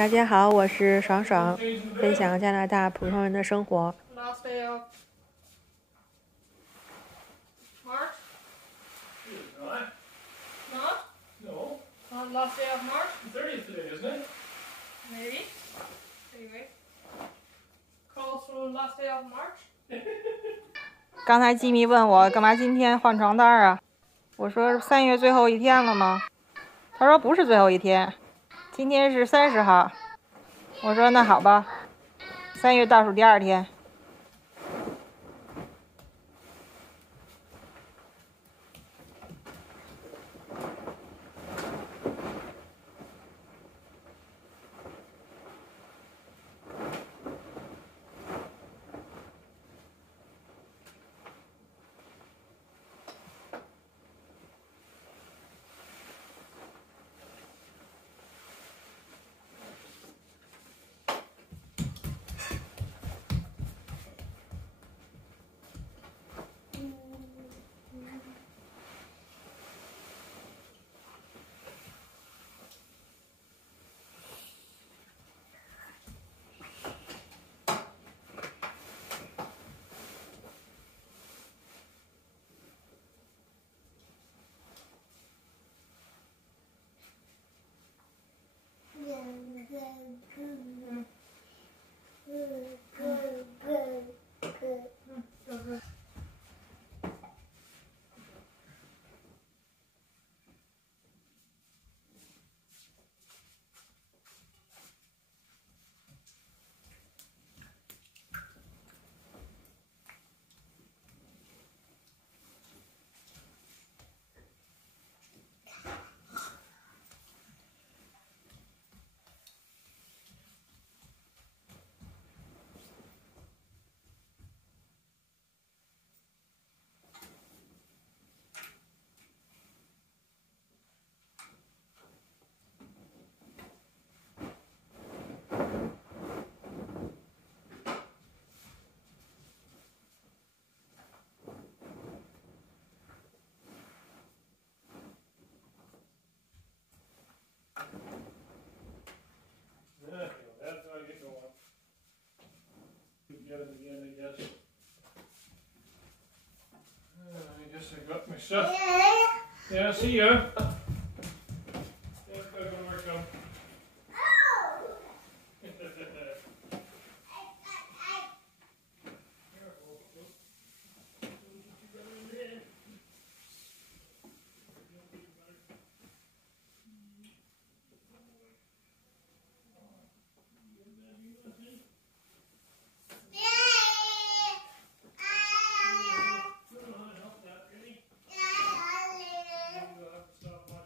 大家好，我是爽爽，分享加拿大普通人的生活。Last day of March? Not? Not? No. Not last day of March? The 30th today, isn't it? Maybe. Anyway. Calls for last day of March? 刚才吉米问我干嘛今天换床单啊？我说3月最后一天了吗？他说不是最后一天，今天是30号。我说那好吧，3月倒数第2天。That's how I get going. Get it again, I guess. I guess I got my stuff. Yeah, see ya. Thanks, Cousin Marco. Stop by.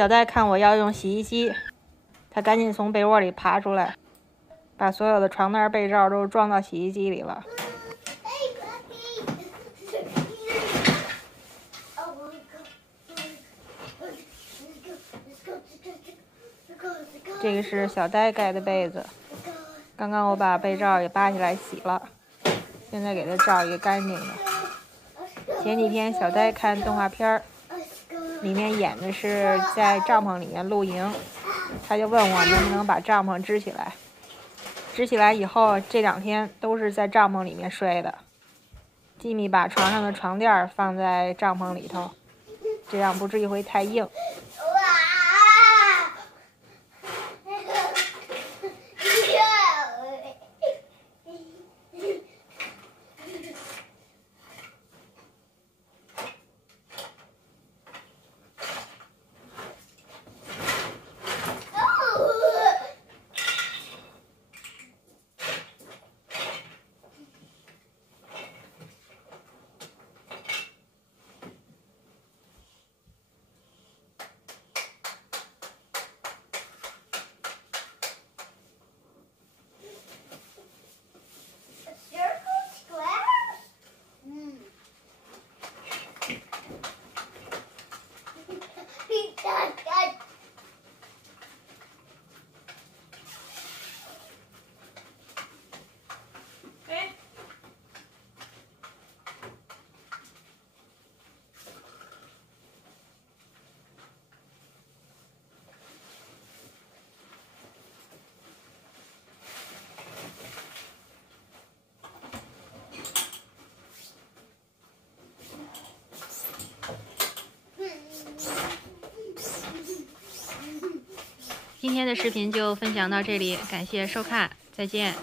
小戴看我要用洗衣机，他赶紧从被窝里爬出来，把所有的床单被罩都装到洗衣机里了。这个是小戴盖的被子，刚刚我把被罩也扒下来洗了，现在给它罩一个干净的。前几天小戴看动画片儿，里面演的是在帐篷里面露营，他就问我能不能把帐篷支起来。支起来以后，这2天都是在帐篷里面睡的。吉米把床上的床垫放在帐篷里头，这样不至于会太硬。今天的视频就分享到这里，感谢收看，再见。